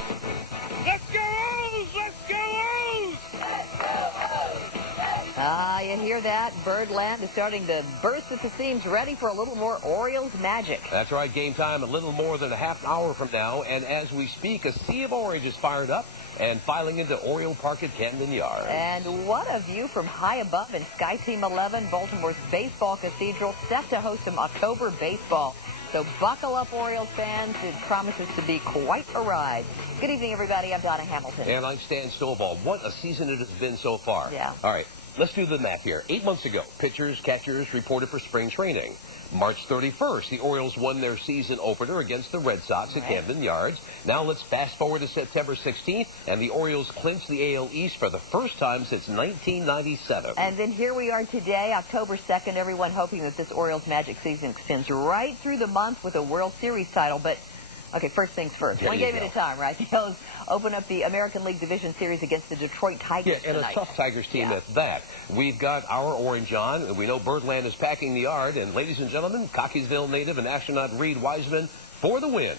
Let's go O's! Let's go O's! You hear that? Birdland is starting to burst at the seams, ready for a little more Orioles magic. That's right. Game time a little more than a half an hour from now. And as we speak, a sea of orange is fired up and filing into Oriole Park at Camden Yards. And what a view from high above in Sky Team 11, Baltimore's baseball cathedral, set to host some October baseball. So buckle up, Orioles fans. It promises to be quite a ride. Good evening, everybody. I'm Donna Hamilton. And I'm Stan Stovall. What a season it has been so far. Yeah. All right, let's do the math here. 8 months ago, pitchers, catchers reported for spring training. March 31st, the Orioles won their season opener against the Red Sox at Camden Yards. Now let's fast forward to September 16th, and the Orioles clinched the AL East for the first time since 1997. And then here we are today, October 2nd, everyone hoping that this Orioles magic season extends right through the month with a World Series title. But, okay, first things first. One game at a time, right? The O's open up the American League Division Series against the Detroit Tigers and tonight. A tough Tigers team at that. We've got our orange on, and we know Birdland is packing the yard. And ladies and gentlemen, Cockeysville native and astronaut Reed Wiseman for the win.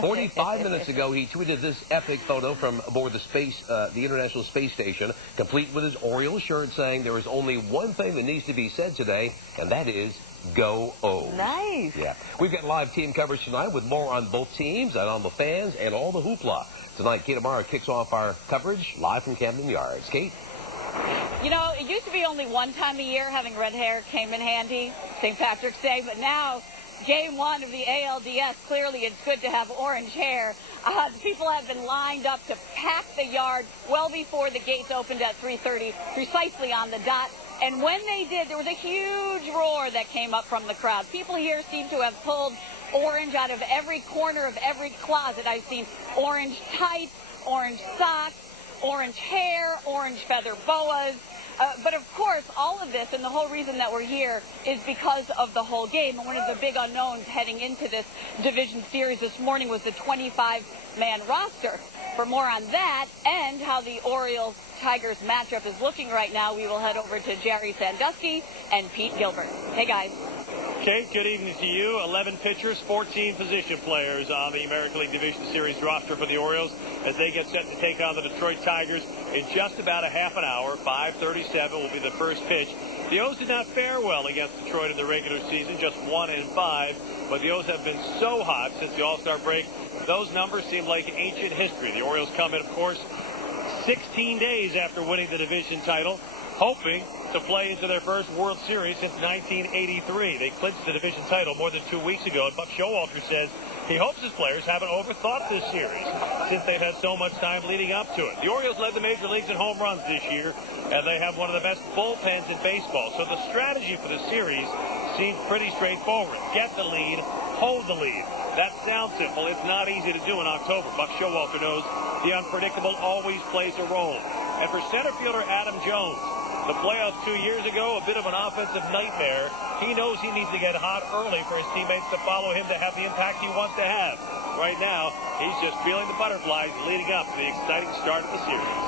45 minutes ago, he tweeted this epic photo from aboard the International Space Station, complete with his Orioles shirt, saying there is only one thing that needs to be said today, and that is go O's. Nice. Yeah. We've got live team coverage tonight with more on both teams and on the fans and all the hoopla. Tonight, Kate Amara kicks off our coverage live from Camden Yards. Kate? You know, it used to be only one time a year having red hair came in handy, St. Patrick's Day, but now, game one of the ALDS, clearly it's good to have orange hair. People have been lined up to pack the yard well before the gates opened at 3:30, precisely on the dot. And when they did, there was a huge roar that came up from the crowd. People here seem to have pulled orange out of every corner of every closet. I've seen orange tights, orange socks, orange hair, orange feather boas. But of course, all of this and the whole reason that we're here is because of the whole game. And one of the big unknowns heading into this division series this morning was the 25-man roster. For more on that and how the Orioles-Tigers matchup is looking right now, we will head over to Jerry Sandusky and Pete Gilbert. Hey, guys. Kate, good evening to you. 11 pitchers, 14 position players on the American League Division Series roster for the Orioles as they get set to take on the Detroit Tigers in just about a half an hour. 5:37 will be the first pitch. The O's did not fare well against Detroit in the regular season, just 1-5, but the O's have been so hot since the All-Star break. Those numbers seem like ancient history. The Orioles come in, of course, 16 days after winning the division title, hoping to play into their first World Series since 1983. They clinched the division title more than 2 weeks ago, and Buck Showalter says he hopes his players haven't overthought this series since they've had so much time leading up to it. The Orioles led the major leagues in home runs this year, and they have one of the best bullpens in baseball. So the strategy for the series seems pretty straightforward. Get the lead, hold the lead. That sounds simple. It's not easy to do in October. Buck Showalter knows the unpredictable always plays a role. And for center fielder Adam Jones, the playoffs 2 years ago, a bit of an offensive nightmare. He knows he needs to get hot early for his teammates to follow him to have the impact he wants to have. Right now, he's just feeling the butterflies leading up to the exciting start of the series.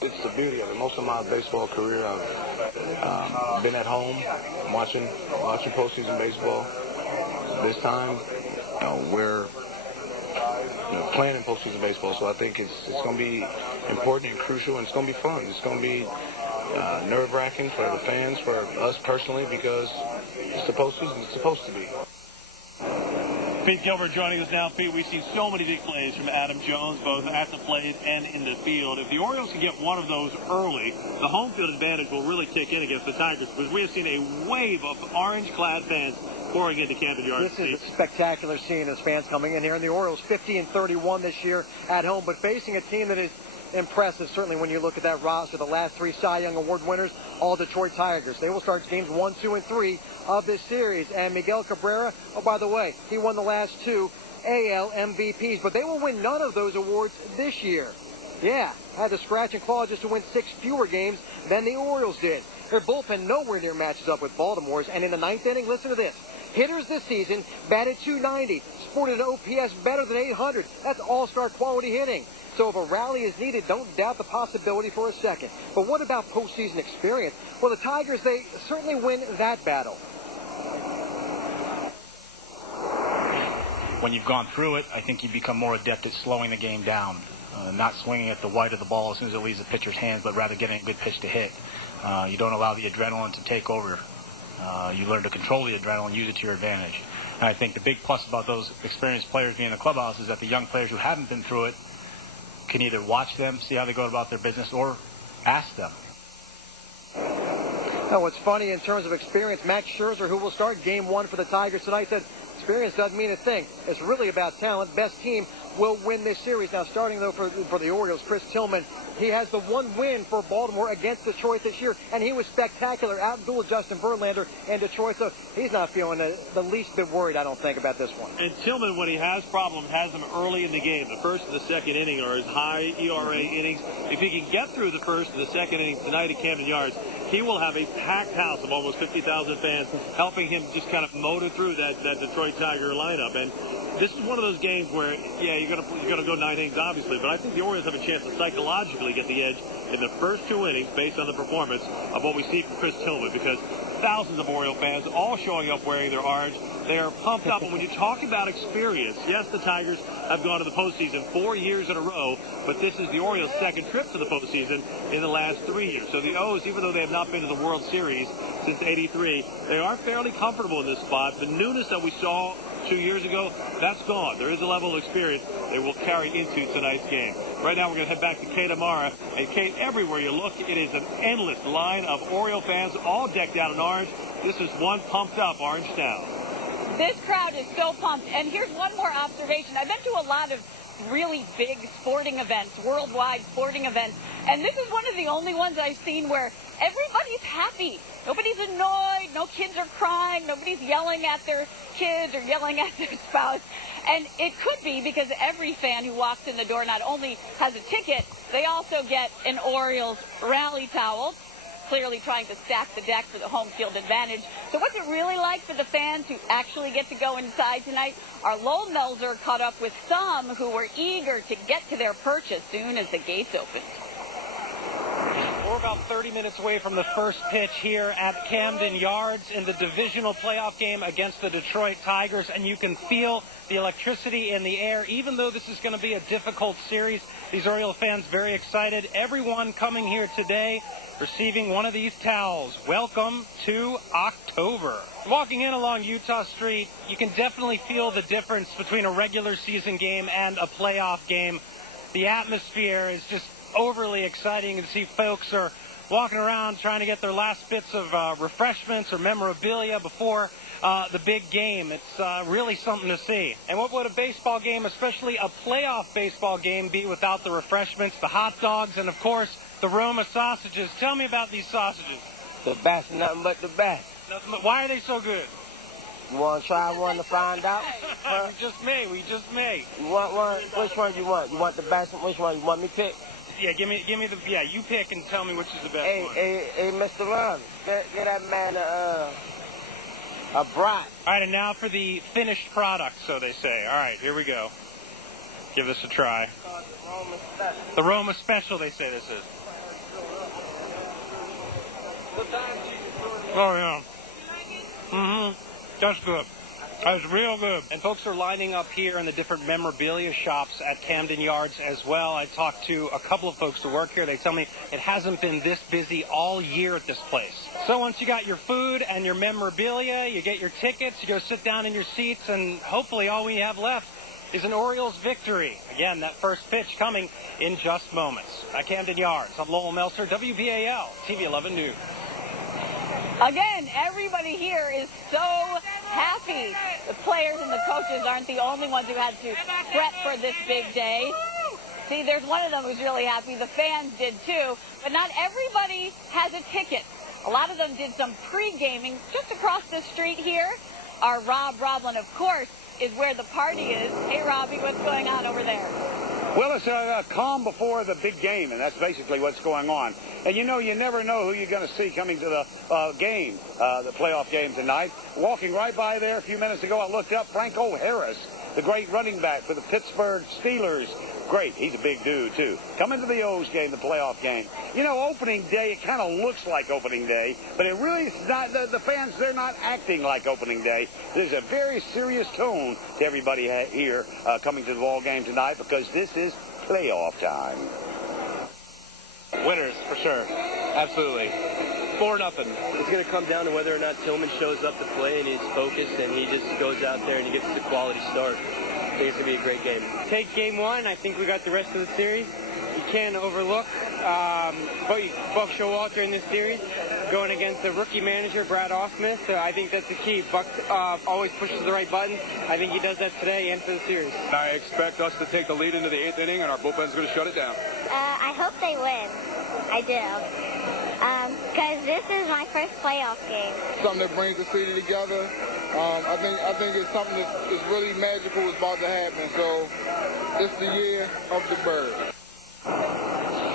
It's the beauty of it. Most of my baseball career, I've been at home watching postseason baseball. This time, we're playing in postseason baseball, so I think it's going to be important and crucial, and it's going to be fun. It's going to be nerve-wracking for the fans, for us personally, because it's the postseason. It's supposed to be. Pete Gilbert joining us now. Pete, we've seen so many big plays from Adam Jones, both at the plate and in the field. If the Orioles can get one of those early, the home field advantage will really kick in against the Tigers, because we have seen a wave of orange-clad fans pouring into Camden Yards. This is a spectacular scene as fans coming in here. And the Orioles 50-31 this year at home, but facing a team that is impressive, certainly when you look at that roster. The last three Cy Young Award winners, all Detroit Tigers. They will start games 1, 2, and 3 of this series. And Miguel Cabrera, oh, by the way, he won the last 2 AL MVPs, but they will win none of those awards this year. Yeah, had to scratch and claw just to win 6 fewer games than the Orioles did. Their bullpen nowhere near matches up with Baltimore's, and in the 9th inning, listen to this. Hitters this season batted .290, sported an OPS better than 800. That's all-star quality hitting. So if a rally is needed, don't doubt the possibility for a second. But what about postseason experience? Well, the Tigers, they certainly win that battle. when you've gone through it, I think you become more adept at slowing the game down, not swinging at the white of the ball as soon as it leaves the pitcher's hands, but rather getting a good pitch to hit. You don't allow the adrenaline to take over. You learn to control the adrenaline and use it to your advantage. And I think the big plus about those experienced players being in the clubhouse is that the young players who haven't been through it can either watch them, see how they go about their business, or ask them. Now, what's funny in terms of experience, Max Scherzer, who will start Game 1 for the Tigers tonight, said experience doesn't mean a thing. It's really about talent. Best team will win this series. Now, starting, though, for the Orioles, Chris Tillman, he has the one win for Baltimore against Detroit this year, and he was spectacular. Outdueled Justin Verlander in Detroit, so he's not feeling the least bit worried, I don't think, about this one. And Tillman, when he has problems, has them early in the game. The first and the second inning are his high ERA innings. If he can get through the first and the second inning tonight at Camden Yards, he will have a packed house of almost 50,000 fans helping him just kind of motor through that Detroit Tiger lineup. And this is one of those games where, yeah, you're gonna go 9 innings, obviously, but I think the Orioles have a chance to psychologically get the edge in the first 2 innings based on the performance of what we see from Chris Tillman, because thousands of Oriole fans all showing up wearing their orange. They are pumped up. And when you talk about experience, yes, the Tigers have gone to the postseason 4 years in a row, but this is the Orioles' second trip to the postseason in the last 3 years. So the O's, even though they have not been to the World Series since '83, they are fairly comfortable in this spot. The newness that we saw 2 years ago, that's gone. There is a level of experience they will carry into tonight's game. Right now, we're going to head back to Kate Amara. And Kate, everywhere you look, it is an endless line of Oriole fans, all decked out in orange. This is one pumped-up Orange Town. This crowd is so pumped. And here's one more observation. I've been to a lot of really big sporting events, worldwide sporting events, and this is one of the only ones I've seen where everybody's happy. Nobody's annoyed. No kids are crying. Nobody's yelling at their kids or yelling at their spouse. And it could be because every fan who walks in the door not only has a ticket, they also get an Orioles rally towel, clearly trying to stack the deck for the home field advantage. So what's it really like for the fans who actually get to go inside tonight? Our Lowell Melzer caught up with some who were eager to get to their perch as soon as the gates opened. We're about 30 minutes away from the first pitch here at Camden Yards in the divisional playoff game against the Detroit Tigers, and you can feel the electricity in the air. Even though this is going to be a difficult series, these Oriole fans very excited. Everyone coming here today receiving one of these towels. Welcome to October. Walking in along Utah Street, you can definitely feel the difference between a regular season game and a playoff game. The atmosphere is just overly exciting to see. Folks are walking around trying to get their last bits of refreshments or memorabilia before the big game. It's really something to see. And what would a baseball game, especially a playoff baseball game, be without the refreshments, the hot dogs, and of course the Roma sausages? Tell me about these sausages. The best, nothing but the best. Why are they so good? You want to try one to find out? We just may. You want one? Which one you want? You want the best one? Which one? You want me to pick? Yeah, give me the, yeah, you pick and tell me which is the best one. Hey, Mr. Ron, get that man a brat. All right, and now for the finished product, so they say. All right, here we go. Give this a try. The Roma Special, they say this is. Oh, yeah. That's good. That was real good. And folks are lining up here in the different memorabilia shops at Camden Yards as well. I talked to a couple of folks who work here. They tell me it hasn't been this busy all year at this place. So once you got your food and your memorabilia, you get your tickets, you go sit down in your seats, and hopefully all we have left is an Orioles victory. Again, that first pitch coming in just moments. At Camden Yards, I'm Lowell Melzer, WBAL TV 11 News. Again, everybody here is so happy. The players and the coaches aren't the only ones who had to prep for this big day. See, there's one of them who's really happy. The fans did too. But not everybody has a ticket. A lot of them did some pre-gaming just across the street here. Our Rob Roblin, of course, is where the party is. Hey, Robbie, what's going on over there? Well, it's a calm before the big game, and that's basically what's going on. And, you never know who you're going to see coming to the game, the playoff game tonight. Walking right by there a few minutes ago, I looked up. Franco Harris the great running back for the Pittsburgh Steelers. Great. He's a big dude, too. Coming to the O's game, the playoff game. You know, opening day, it kind of looks like opening day, but it really is not. The fans, they're not acting like opening day. There's a very serious tone to everybody here coming to the ball game tonight because this is playoff time. Winners, for sure. Absolutely. 4-0. It's going to come down to whether or not Tillman shows up to play and he's focused and he just goes out there and he gets the quality start. I think it's going to be a great game. Take game one. I think we got the rest of the series. You can't overlook Buck Showalter in this series going against the rookie manager, Brad Ausmus. So I think that's the key. Buck always pushes the right buttons. I think he does that today and for the series. I expect us to take the lead into the 8th inning, and our bullpen's going to shut it down. I hope they win. I do. Because this is my first playoff game. Something that brings the city together. I think it's something that is really magical is about to happen. So it's the year of the bird.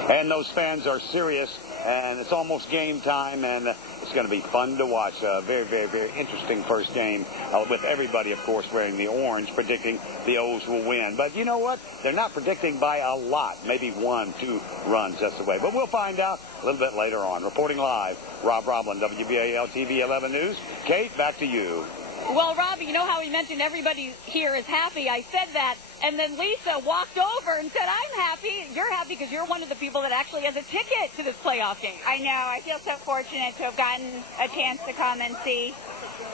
And those fans are serious, and it's almost game time, and it's going to be fun to watch. A very, very, very interesting first game with everybody, of course, wearing the orange, predicting the O's will win. But you know what? They're not predicting by a lot, maybe 1-2 runs, that's the way. But we'll find out a little bit later on. Reporting live, Rob Roblin, WBAL TV 11 News. Kate, back to you. Well, Robbie, you know how he mentioned everybody here is happy? I said that, and then Lisa walked over and said, I'm happy. You're happy because you're one of the people that actually has a ticket to this playoff game. I know. I feel so fortunate to have gotten a chance to come and see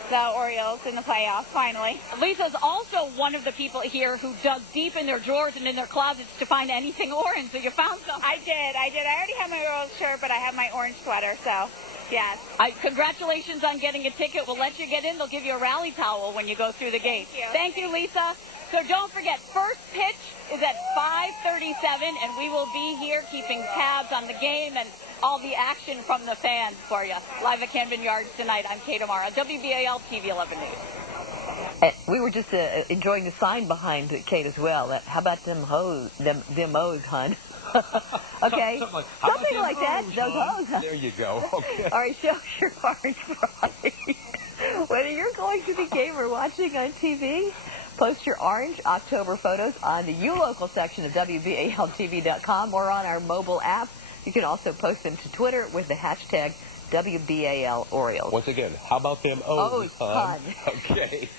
the Orioles in the playoffs, finally. Lisa's also one of the people here who dug deep in their drawers and in their closets to find anything orange, so you found something. I did. I already have my Orioles shirt, but I have my orange sweater, so... yes. Congratulations on getting a ticket. We'll let you get in. They'll give you a rally towel when you go through the gate. Thank you, Lisa. So don't forget, first pitch is at 5:37, and we will be here keeping tabs on the game and all the action from the fans for you. Live at Camden Yards tonight, I'm Kate Amara, WBAL TV 11 News. We were just enjoying the sign behind Kate as well. How about them hoes, them O's, hun? Okay, something like that. Those hoes, huh? There you go. Okay. All right, show your orange pride. Whether you're going to the game or watching on TV, post your orange October photos on the U-Local section of WBALTV.com or on our mobile app. You can also post them to Twitter with the hashtag WBAL Orioles. Once again, how about them O's, O's, hun? Okay.